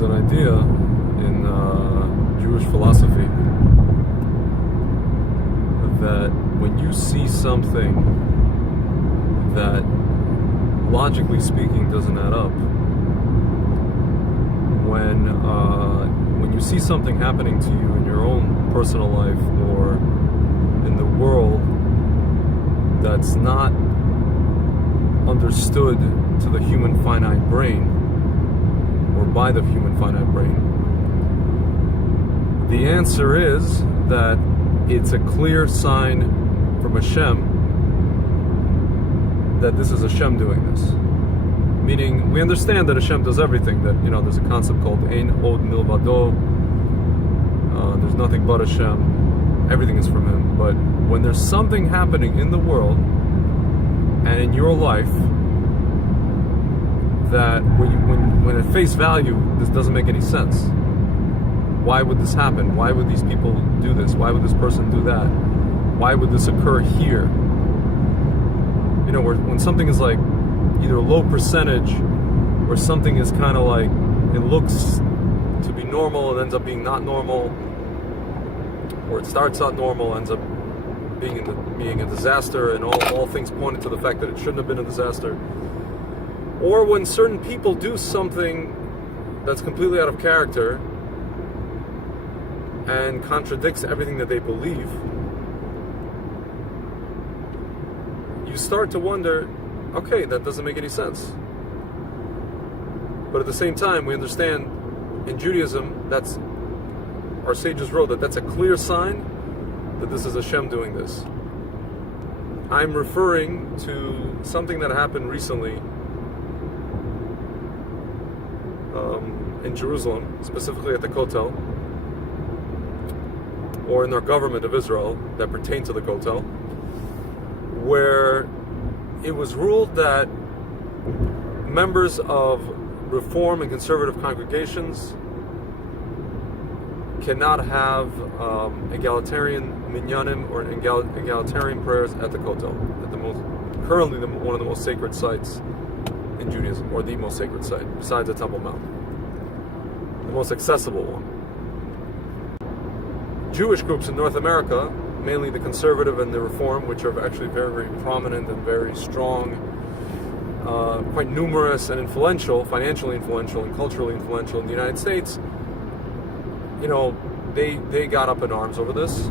There's an idea in Jewish philosophy that when you see something that, logically speaking, doesn't add up, when you see something happening to you in your own personal life or in the world that's not understood to the human finite brain or by the human finite brain, the answer is that it's a clear sign from Hashem that this is Hashem doing this. Meaning, we understand that Hashem does everything, that, there's a concept called Ein Od Milvado, there's nothing but Hashem, everything is from Him. But when there's something happening in the world and in your life that when at face value this doesn't make any sense. Why would this happen? Why would these people do this? Why would this person do that? Why would this occur here? When something is like either a low percentage or something is kind of like, it looks to be normal and ends up being not normal, or it starts out normal, ends up being a disaster, and all things pointed to the fact that it shouldn't have been a disaster. Or when certain people do something that's completely out of character and contradicts everything that they believe, you start to wonder, okay, that doesn't make any sense. But at the same time, we understand in Judaism, that's our sages wrote that's a clear sign that this is Hashem doing this. I'm referring to something that happened recently in Jerusalem, specifically at the Kotel, or in our government of Israel that pertained to the Kotel, where it was ruled that members of Reform and conservative congregations cannot have egalitarian minyanim or egalitarian prayers at the Kotel, at currently one of the most sacred sites in Judaism, or the most sacred site besides the Temple Mount, the most accessible one. Jewish groups in North America, mainly the conservative and the Reform, which are actually very, very prominent and very strong, quite numerous and influential, financially influential and culturally influential in the United States, they got up in arms over this.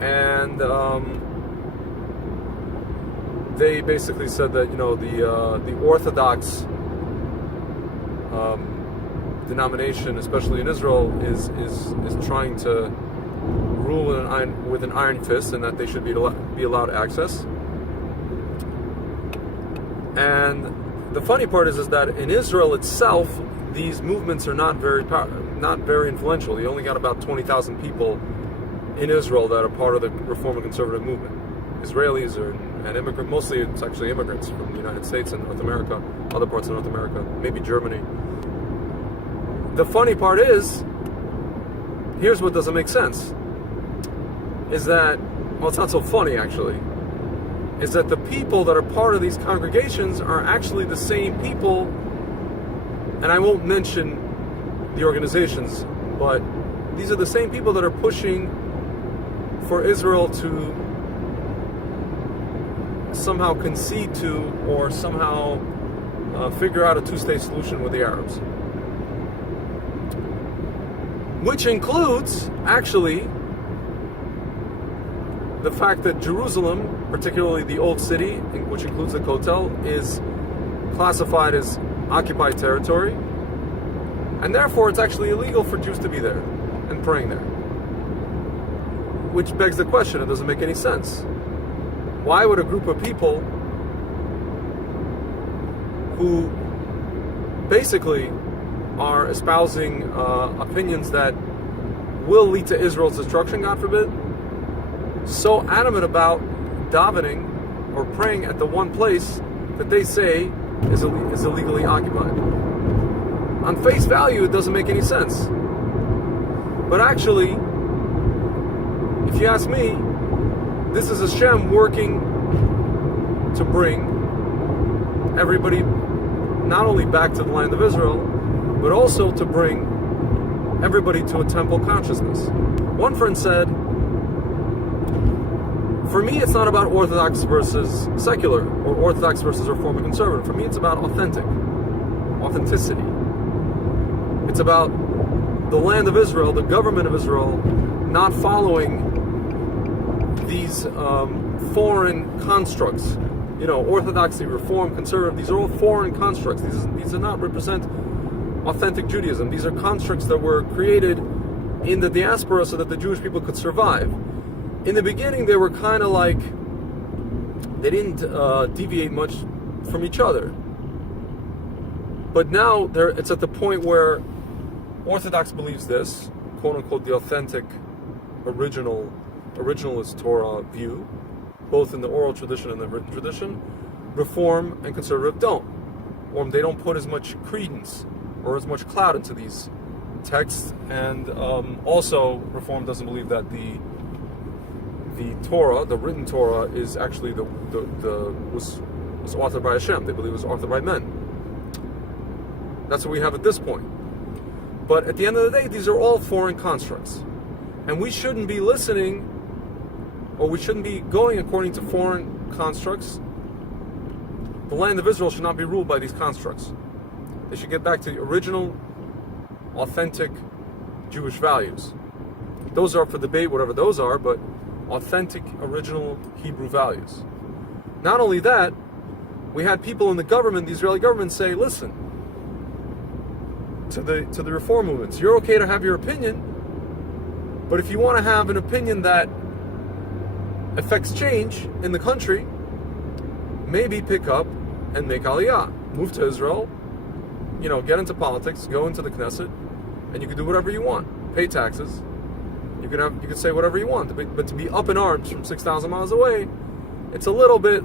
And they basically said that, the Orthodox denomination, especially in Israel, is trying to rule with an iron fist, and that they should be allowed access. And the funny part is that in Israel itself, these movements are not very influential. You only got about 20,000 people in Israel that are part of the Reform and Conservative movement. Israelis and immigrants, mostly it's actually immigrants from the United States and North America, other parts of North America, maybe Germany. The funny part is, here's what doesn't make sense, is that, well, it's not so funny actually, is that the people that are part of these congregations are actually the same people, and I won't mention the organizations, but these are the same people that are pushing for Israel to somehow concede to or somehow figure out a two-state solution with the Arabs. Which includes, actually, the fact that Jerusalem, particularly the Old City, which includes the Kotel, is classified as occupied territory, and therefore it's actually illegal for Jews to be there and praying there. Which begs the question, it doesn't make any sense. Why would a group of people who basically are espousing opinions that will lead to Israel's destruction, God forbid, so adamant about davening or praying at the one place that they say is illegally occupied? On face value, it doesn't make any sense. But actually, if you ask me, this is Hashem working to bring everybody not only back to the land of Israel, but also to bring everybody to a temple consciousness. One friend said, for me, it's not about Orthodox versus secular, or Orthodox versus Reform and Conservative. For me, it's about authenticity. It's about the land of Israel, the government of Israel, not following these foreign constructs. Orthodoxy, Reform, Conservative, these are all foreign constructs. These do not represent authentic Judaism. These are constructs that were created in the diaspora so that the Jewish people could survive. In the beginning, they were kind of like, they didn't deviate much from each other. But now it's at the point where Orthodox believes this, quote unquote, the authentic, originalist Torah view, both in the oral tradition and the written tradition. Reform and Conservative don't. Or they don't put as much credence or as much clout into these texts. And also, Reform doesn't believe that the Torah, the written Torah, is actually was authored by Hashem. They believe it was authored by men. That's what we have at this point. But at the end of the day, these are all foreign constructs. And we shouldn't be listening, or we shouldn't be going according to foreign constructs. The land of Israel should not be ruled by these constructs. They should get back to the original, authentic Jewish values. Those are up for debate, whatever those are, but authentic, original Hebrew values. Not only that, we had people in the government, the Israeli government, say, listen, to the reform movements, you're okay to have your opinion, but if you want to have an opinion that affects change in the country, maybe pick up and make aliyah. Move to Israel, get into politics, go into the Knesset, and you can do whatever you want. Pay taxes. You can say whatever you want. But to be up in arms from 6,000 miles away, it's a little bit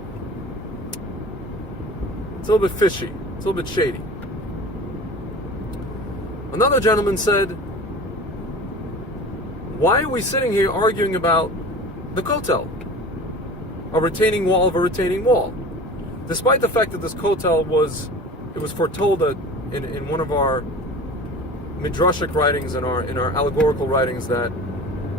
fishy. It's a little bit shady. Another gentleman said, why are we sitting here arguing about the Kotel? A retaining wall of a retaining wall. Despite the fact that this Kotel was foretold that in one of our midrashic writings, in our allegorical writings, that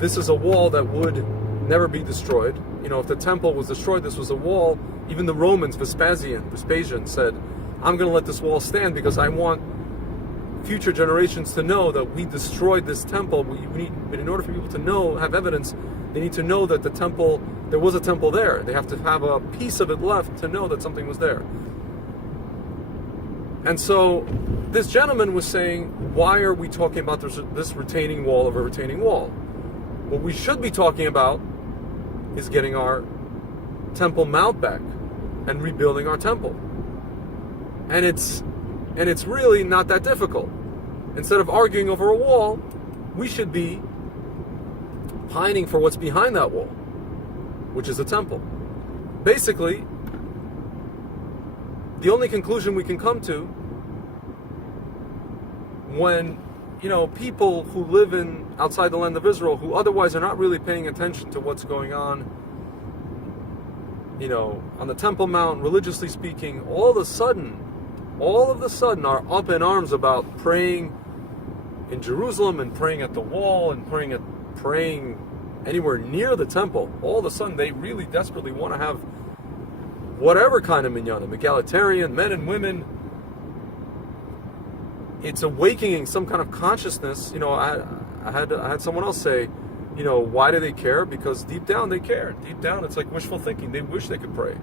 this is a wall that would never be destroyed. If the temple was destroyed, this was a wall. Even the Romans, Vespasian said, I'm going to let this wall stand because I want future generations to know that we destroyed this temple. But in order for people to have evidence, they need to know that there was a temple there. They have to have a piece of it left to know that something was there. And so this gentleman was saying, why are we talking about this retaining wall of a retaining wall? What we should be talking about is getting our Temple Mount back and rebuilding our temple. And it's really not that difficult. Instead of arguing over a wall, we should be pining for what's behind that wall, which is a temple. Basically, the only conclusion we can come to when people who live outside the land of Israel, who otherwise are not really paying attention to what's going on, on the Temple Mount, religiously speaking, all of a sudden are up in arms about praying in Jerusalem and praying at the wall and praying anywhere near the temple. All of a sudden, they really desperately want to have whatever kind of minyanim, egalitarian, men and women. It's awakening some kind of consciousness. I had someone else say, why do they care? Because deep down they care. Deep down, it's like wishful thinking. They wish they could pray.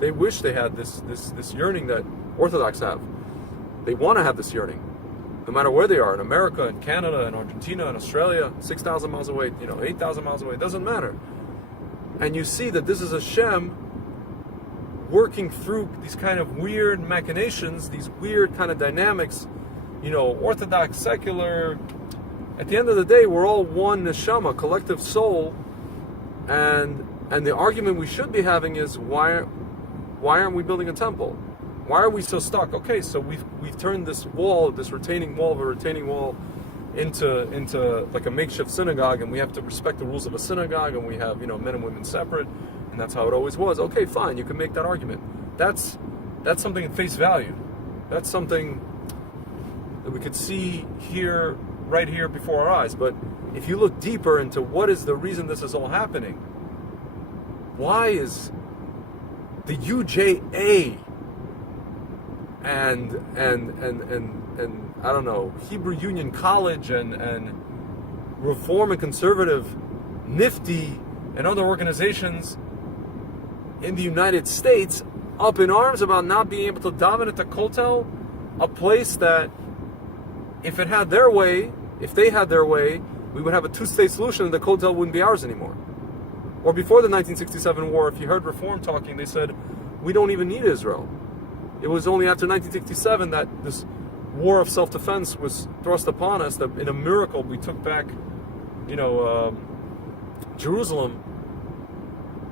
They wish they had this yearning that Orthodox have. They want to have this yearning, no matter where they are, in America, in Canada, in Argentina, in Australia, 6,000 miles away, 8,000 miles away. It doesn't matter. And you see that this is Hashem working through these kind of weird machinations, these weird kind of dynamics. Orthodox, secular. At the end of the day, we're all one neshama, collective soul, and the argument we should be having is why aren't we building a temple? Why are we so stuck? Okay, so we've turned this wall, this retaining wall of a retaining wall, into like a makeshift synagogue, and we have to respect the rules of a synagogue, and we have men and women separate, and that's how it always was. Okay, fine, you can make that argument. That's something at face value. That's something that we could see here, right here before our eyes. But if you look deeper into what is the reason this is all happening, why is the UJA and I don't know, Hebrew Union College and Reform and Conservative, NIFTY, and other organizations in the United States up in arms about not being able to daven at the Kotel, a place that, if they had their way, we would have a two-state solution and the Kotel wouldn't be ours anymore. Or before the 1967 war, if you heard Reform talking, they said, we don't even need Israel. It was only after 1967 that this war of self-defense was thrust upon us, that in a miracle we took back, Jerusalem,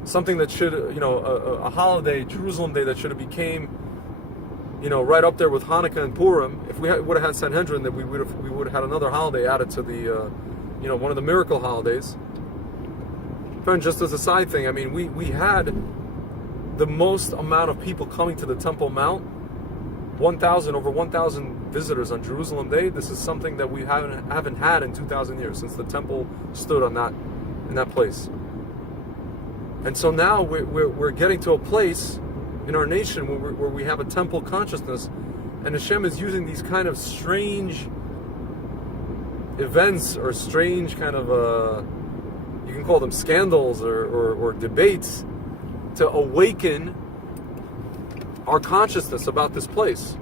something that should, a holiday, Jerusalem Day, that should have became, right up there with Hanukkah and Purim. If we would have had Sanhedrin, then we would have had another holiday added to the, one of the miracle holidays. Friend, just as a side thing, I mean, we had the most amount of people coming to the Temple Mount, over 1,000 visitors on Jerusalem Day. This is something that we haven't had in 2,000 years, since the temple stood in that place. And so now we're getting to a place in our nation where we have a temple consciousness, and Hashem is using these kind of strange events, or strange kind of, you can call them scandals or debates, to awaken our consciousness about this place.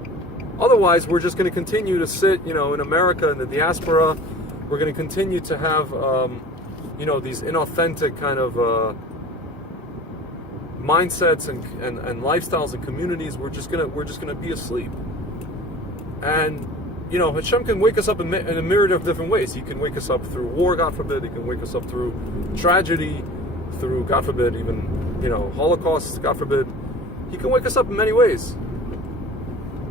Otherwise, we're just going to continue to sit, in America, in the diaspora. We're going to continue to have, these inauthentic kind of mindsets and lifestyles and communities. We're just gonna be asleep. And Hashem can wake us up in a myriad of different ways. He can wake us up through war, God forbid. He can wake us up through tragedy, through, God forbid, even Holocaust, God forbid. He can wake us up in many ways.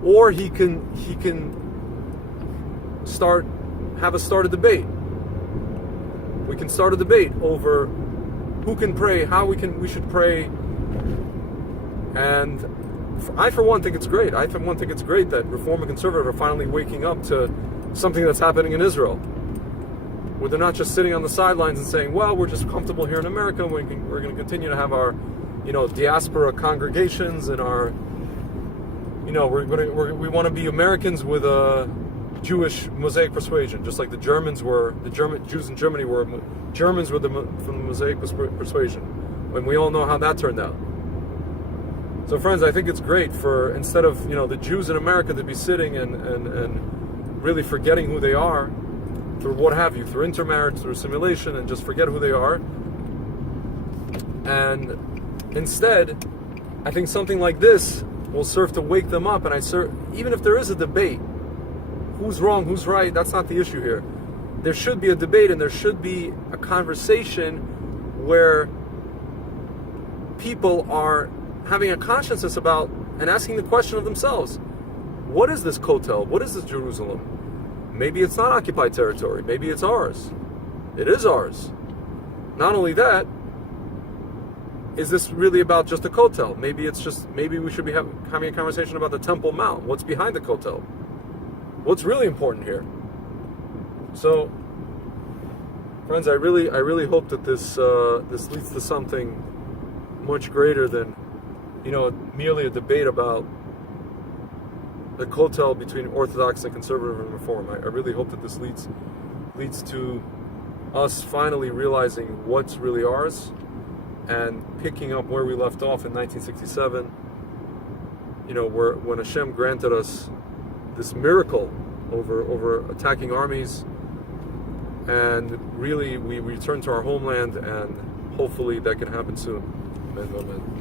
Or he can have us start a debate. We can start a debate over who can pray, how we should pray. And I, for one, think it's great. I, for one, think it's great that Reform and Conservative are finally waking up to something that's happening in Israel, where they're not just sitting on the sidelines and saying, well, we're just comfortable here in America, we're going to continue to have our, diaspora congregations and our, we want to be Americans with a Jewish Mosaic persuasion, just like the Germans were, Jews in Germany were Germans from the Mosaic persuasion, when we all know how that turned out. So friends, I think it's great for, instead of, the Jews in America to be sitting and really forgetting who they are, through what have you, through intermarriage, through assimilation, and just forget who they are. And instead, I think something like this will serve to wake them up. And even if there is a debate, who's wrong, who's right, that's not the issue here. There should be a debate, and there should be a conversation where people are having a consciousness about and asking the question of themselves, what is this Kotel? What is this Jerusalem? Maybe it's not occupied territory. Maybe it's ours. It is ours. Not only that, is this really about just the Kotel? Maybe we should be having a conversation about the Temple Mount. What's behind the Kotel? What's really important here? So, friends, I really hope that this leads to something much greater than, merely a debate about the Kotel between Orthodox and Conservative and Reform. I really hope that this leads to us finally realizing what's really ours and picking up where we left off in 1967. When Hashem granted us this miracle over attacking armies, and really we return to our homeland, and hopefully that can happen soon. Amen. Amen.